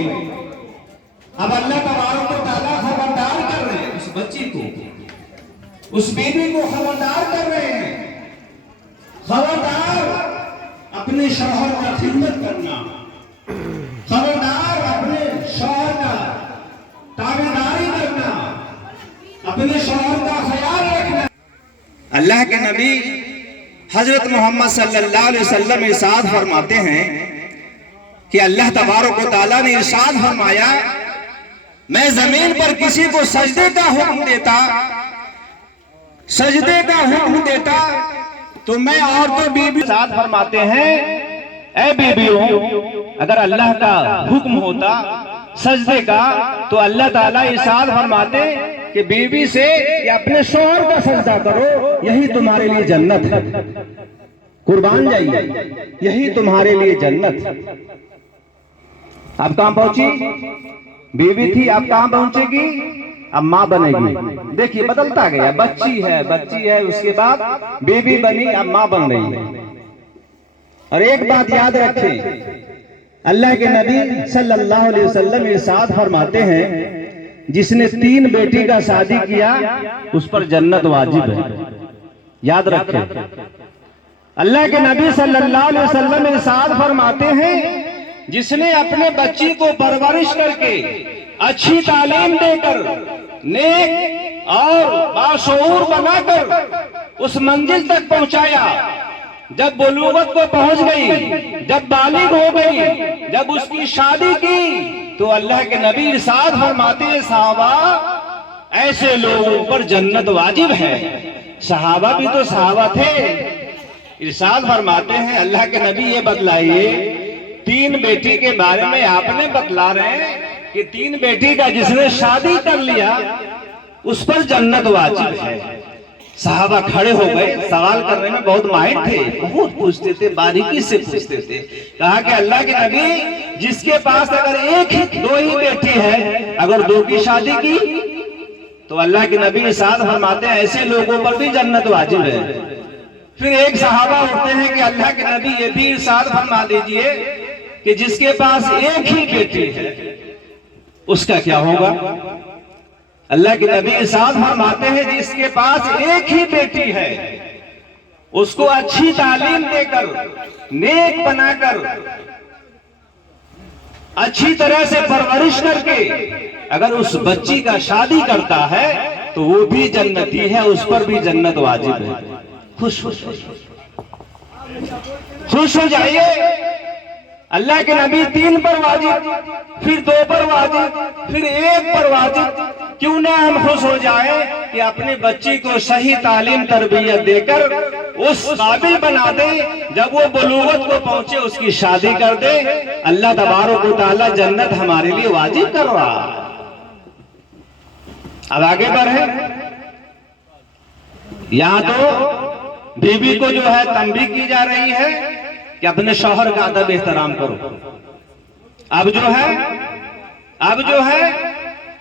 गई। अब अल्लाह तबारक व तआला खबरदार कर रहे हैं उस बच्ची को, उस बीवी को खबरदार कर रहे हैं, खबरदार अपने शौहर का खिदमत करना, खबरदार अपने शौहर का ताबेदारी करना, अपने शौहर का ख्याल रखना। अल्लाह के नबी हजरत मोहम्मद सल्लल्लाहु अलैहि वसल्लम इरशाद फरमाते हैं कि अल्लाह तबारक व तआला ने इरशाद फरमाया, मैं जमीन पर किसी को सजदे का हुक्म देता, सजदे का हुक्म देता तो मैं औरतों बीबी साथ फरमाते हैं, ऐ बीबियों अगर अल्लाह का हुक्म होता सजदे का तो अल्लाह ताला इरशाद फरमाते कि बीबी से या अपने शौहर का सजदा करो, यही तुम्हारे लिए जन्नत है। कुर्बान जाइए, यही तुम्हारे लिए जन्नत है। अब कहां पहुंची? बीवी थी, अब कहां पहुंचेगी? अब मां बनेगी। देखिए बदलता गया, बच्ची है, उसके बाद बीवी बनी, अब मां बन रही है। और एक बात याद रखें, अल्लाह के नबी सल्लल्लाहु अलैहि वसल्लम इरशाद फरमाते हैं, जिसने 3 बेटी का शादी किया उस पर जन्नत वाजिब है। याद रखें, अल्लाह के नबी सल्लल्लाहु अलैहि वसल्लम इरशाद फरमाते हैं, जिसने अपने बच्ची को परवरिश करके अच्छी तालीम देकर नेक और बाशऊर बनाकर उस मंजिल तक पहुंचाया, जब बुलूगत को पहुंच गई, जब बालिग हो गई, जब उसकी शादी की, तो अल्लाह के नबी इरशाद फरमाते हैं, सहाबा ऐसे लोगों पर जन्नत वाजिब है। सहाबा भी तो सहाबा थे। इरशाद फरमाते हैं, अल्लाह के नबी ये बतलाइए, 3 बेटी के बारे में आपने बतला रहे हैं कि 3 बेटी का जिसने शादी कर लिया उस पर जन्नत वाजिब है। सहाबा खड़े हो गए, सवाल करने में बहुत माहिर थे, बहुत पूछते थे, बारीकी से पूछते थे। कहा कि अल्लाह के नबी, जिसके पास अगर 1-2 ही बेटी है, अगर 2 की शादी की तो अल्लाह के नबी इरशाद फरमाते हैं, ऐसे लोगों पर भी जन्नत वाजिब है। फिर एक सहाबा उठते हैं कि अल्लाह के नबी ये भी इरशाद फरमा दीजिए कि जिसके पास 1 ही बेटी है उसका क्या होगा? अल्लाह के नबी इरशाद फरमाते हैं, जिसके पास 1 ही बेटी है उसको अच्छी तालीम देकर, नेक बनाकर, अच्छी तरह से परवरिश करके अगर उस बच्ची का शादी करता है तो वो भी जन्नती है, उस पर भी जन्नत वाजिब है। खुश हो जाइए। अल्लाह के नबी 3 पर वाजिब, फिर 2 पर वाजिब, फिर 1 पर वाजिब। क्यों ना हम खुश हो जाए कि अपनी बच्ची को सही तालीम तरबियत देकर उस काबिल बना दे, जब वो बुलूगत को पहुंचे उसकी शादी कर दे। अल्लाह तबारक व तआला जन्नत हमारे लिए वाजिब कर रहा है। अब आगे बढ़े। यहां तो बीवी को जो है तंबीह की जा रही है कि अपने शौहर का अदब एहतराम करो। अब जो है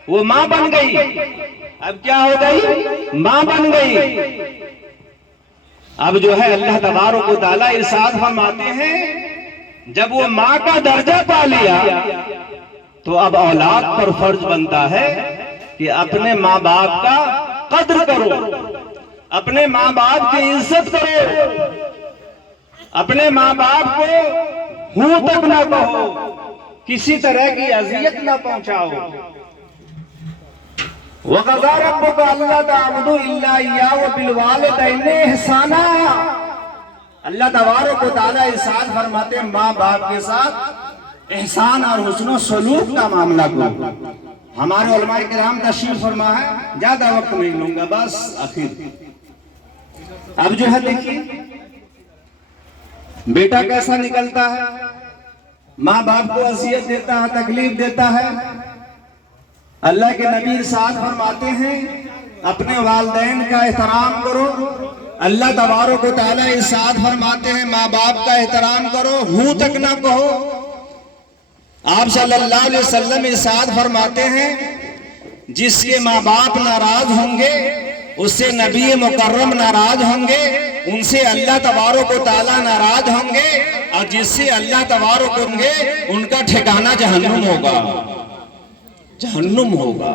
वो मां बन गई। अब क्या हो गई? मां बन गई। अब जो है अल्लाह तबारक व तआला इरशाद फरमाते हैं, जब वो मां का दर्जा पा लिया तो अब औलाद पर फर्ज बनता है कि अपने माँ बाप का कद्र करो, अपने माँ बाप की इज्जत करो, अपने माँ बाप को हूं तक ना कहो, किसी तरह की अजियत ना पहुंचाओ। वक़ज़ा रब्बुका अल्ला ता'बुदू इल्ला इय्याहु व बिल वालिदैनि इहसाना। अल्लाह तबारक व तआला इरशाद फरमाते हैं, माँ बाप के साथ एहसान और हुस्न सलूक का मामला करो। हमारे उलमाए किराम तशरीफ फरमा है, ज्यादा वक्त नहीं लूंगा, बस आखिर। अब जो है देखिए बेटा कैसा निकलता है, माँ बाप को असियत देता है, तकलीफ देता है। अल्लाह के नबी इरशाद फरमाते हैं, अपने वालिदैन का एहतराम करो। अल्लाह तबारक व तआला इरशाद फरमाते हैं, माँ बाप का एहतराम करो, हूं तक ना कहो। आप सल्लल्लाहु अलैहि वसल्लम इरशाद फरमाते हैं, जिसके माँ बाप नाराज होंगे उससे नबी मुकर्रम नाराज होंगे, उनसे अल्लाह तबारक व तआला नाराज होंगे। और जिससे अल्लाह तबारक होंगे उनका ठिकाना जहन्नुम होगा, जहन्नुम होगा।